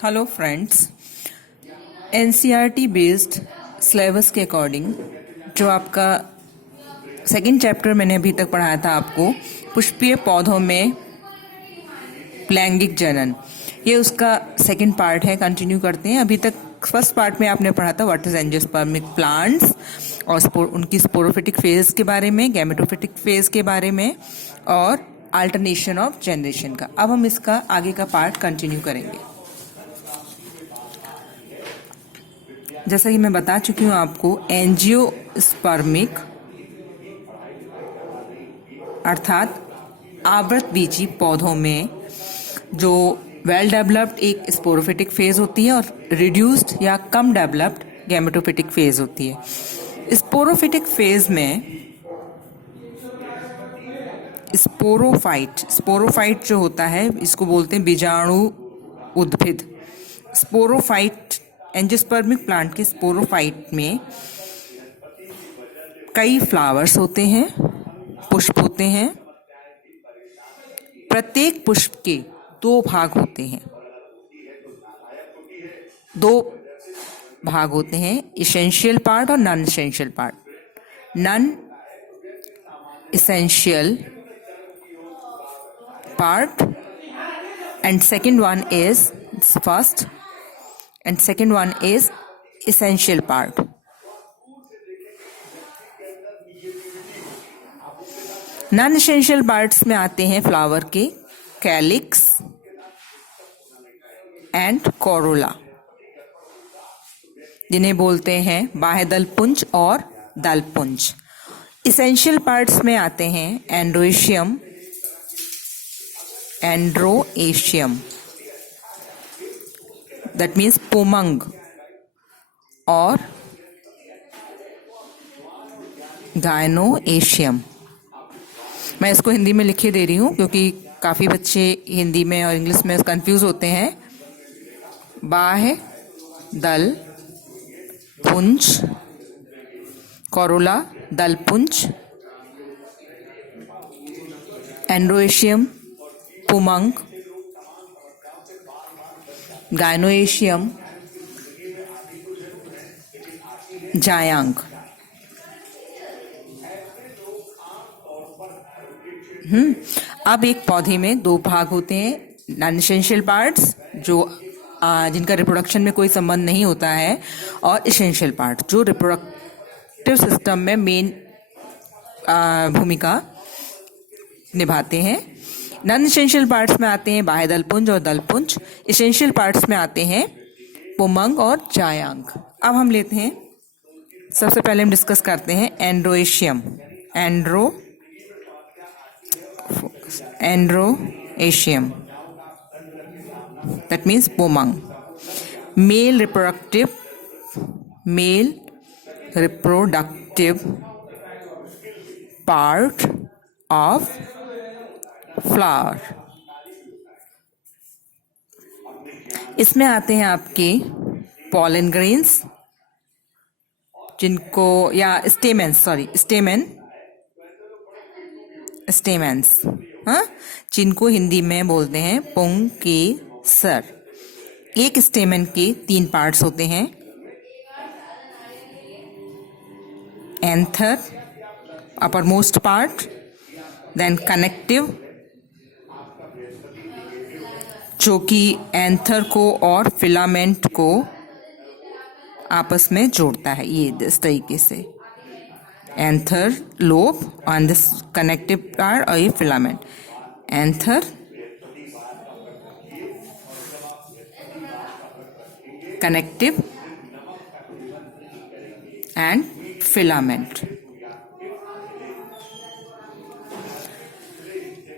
Hello friends, NCERT based syllabus के according जो आपका सेकंड चैप्टर मैंने अभी तक पढ़ाया था आपको, पुष्पीय पौधों में लैंगिक जनन, ये उसका सेकंड पार्ट है। कंटिन्यू करते हैं। अभी तक फर्स्ट पार्ट में आपने पढ़ा था व्हाट इज एंजियोस्पर्मिक प्लांट्स और उनकी स्पोरोफिटिक फेज के बारे में, गैमेटोफिटिक फेज के बारे में और अल्टरनेशन ऑफ जनरेशन का। अब हम इसका आगे का पार्ट कंटिन्यू करेंगे। जैसा कि मैं बता चुकी हूँ आपको, एंजियोस्पर्मिक अर्थात आवृत बीजी पौधों में जो वेल डेवलप्ड एक स्पोरोफिटिक फेज होती है और रिड्यूस्ड या कम डेवलप्ड गैमेटोफिटिक फेज होती है। स्पोरोफिटिक फेज में स्पोरोफाइट जो होता है, इसको बोलते हैं बीजाणु उद्भिद। स्पोरोफाइट, एंजियोस्पर्मिक प्लांट के स्पोरोफाइट में कई फ्लावर्स होते हैं, पुष्प होते हैं। प्रत्येक पुष्प के दो भाग होते हैं। इसेंशियल पार्ट और non essential part. Non essential part and second one is first and second one is essential part. Non essential parts में आते हैं फ्लावर के कैलिक्स एंड कोरोला, जिन्हें बोलते हैं बाह्य दलपुंज और दलपुंज। इसेंशियल पार्ट्स में आते हैं एंड्रोएशियम that means पोमंग और गायनोएशियम। मैं इसको हिंदी में लिखे दे रही हूँ क्योंकि काफ़ी बच्चे हिंदी में और इंग्लिश में कंफ्यूज होते हैं। बाह्य दल पुंज, कोरोला दल पुंज, एंड्रोएशियम पुमंग, गायनोएशियम जायांग। अब एक पौधे में दो भाग होते हैं, नॉन एसेंशियल पार्ट्स जो जिनका रिप्रोडक्शन में कोई संबंध नहीं होता है, और एसेंशियल पार्ट जो रिप्रोडक्टिव सिस्टम में मेन भूमिका निभाते हैं। नॉन एसेंशियल पार्ट्स में आते हैं बाह्य दलपुंज और दलपुंज। एसेंशियल पार्ट्स में आते हैं पुमंग और जायांग। अब हम लेते हैं, सबसे पहले हम डिस्कस करते हैं एंड्रोएशियम। एंड्रोएशियम दैट मीन्स पुमंग। Male reproductive part of flower. इसमें आते हैं आपके पॉलन ग्रेन्स, जिनको या स्टेमेंस, जिनको हिंदी में बोलते हैं पुंकेसर। एक स्टेमन के 3 पार्ट्स होते हैं, anther uppermost part, then connective जो कि एंथर को और फिलामेंट को आपस में जोड़ता है। ये इस तरीके से anther lobe on this connective part और ये filament, anther connective and filament.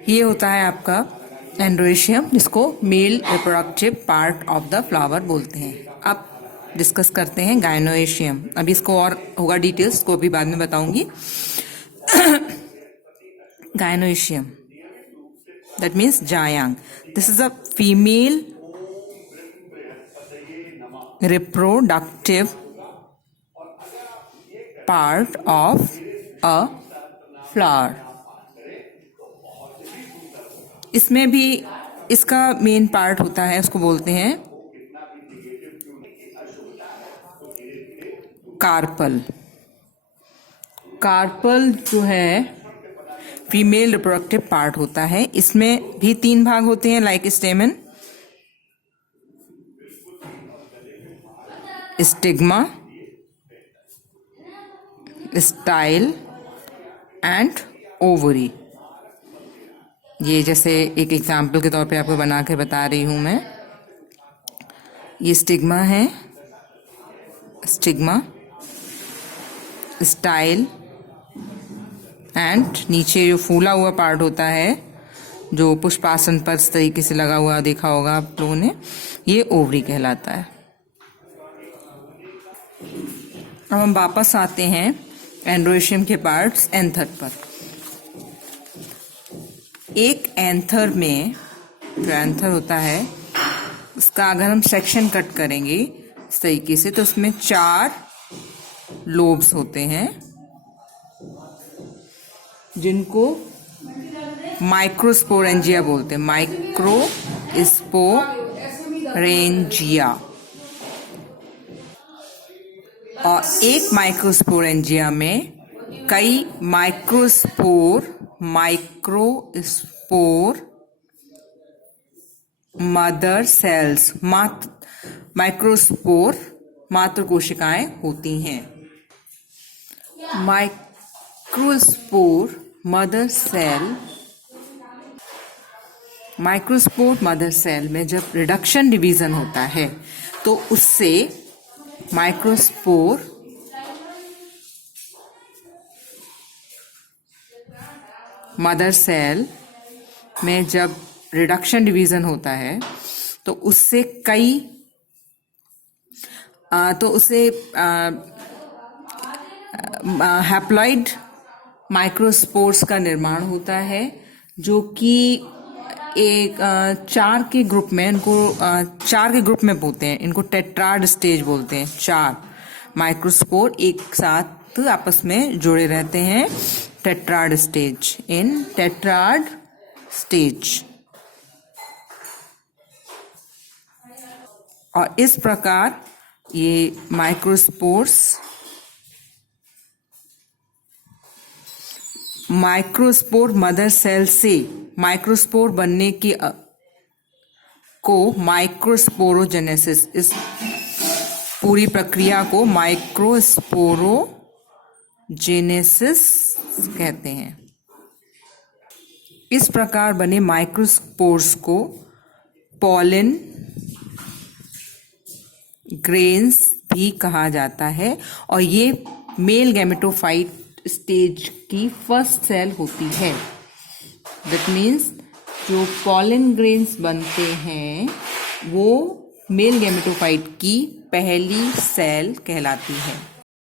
ये होता है आपका एंड्रोएशियम, जिसको mail reproductive part of the flower बोलते हैं। अब डिस्कस करते हैं गायनोएशियम। अभी इसको और होगा डिटेल्स, को भी बाद में बताऊंगी। गायनोएशियम दैट मीन्स जायांग। This is a female reproductive part of a flower. इसमें भी इसका मेन पार्ट होता है, उसको बोलते हैं कार्पल। कार्पल जो है फीमेल रिप्रोडक्टिव पार्ट होता है। इसमें भी 3 भाग होते हैं, like स्टेमन, stigma, style and ovary. ये जैसे एक एग्जाम्पल के तौर पे आपको बना के बता रही हूं मैं। ये स्टिग्मा है, स्टिग्मा, स्टाइल एंड नीचे जो फूला हुआ पार्ट होता है जो पुष्पासन पर इस तरीके से लगा हुआ देखा होगा आप लोगों ने, ये ओवरी कहलाता है। अब हम वापस आते हैं एंड्रोशियम के पार्ट्स एंथर पर। एक एंथर में, जो एंथर होता है उसका अगर हम सेक्शन कट करेंगे इस तरीके से, तो उसमें 4 लोब्स होते हैं जिनको माइक्रोस्पोरेंजिया बोलते हैं। माइक्रोस्पोरेंजिया। और एक माइक्रोस्पोरेंजिया में कई माइक्रोस्पोर मदर सेल्स, माइक्रोस्पोर मातृ कोशिकाएं होती हैं। माइक्रोस्पोर मदर सेल में जब रिडक्शन डिवीजन होता है तो उससे माइक्रोस्पोर मदर सेल में जब रिडक्शन डिवीजन होता है तो उससे हैप्लॉइड माइक्रोस्पोर्स का निर्माण होता है, जो कि एक 4 के ग्रुप में, इनको 4 के ग्रुप में होते हैं। इनको टेट्राड स्टेज बोलते हैं। 4 माइक्रोस्पोर एक साथ आपस में जुड़े रहते हैं, टेट्राड स्टेज, इन टेट्राड स्टेज। और इस प्रकार ये माइक्रोस्पोर मदर सेल से माइक्रोस्पोर बनने की को माइक्रोस्पोरोजेनेसिस, इस पूरी प्रक्रिया को माइक्रोस्पोरोजेनेसिस कहते हैं। इस प्रकार बने माइक्रोस्पोर्स को पॉलन ग्रेन्स भी कहा जाता है। और ये मेल गैमेटोफाइट स्टेज की फर्स्ट सेल होती है। दैट मीन्स जो पॉलन ग्रेन्स बनते हैं वो मेल गैमेटोफाइट की पहली सेल कहलाती है।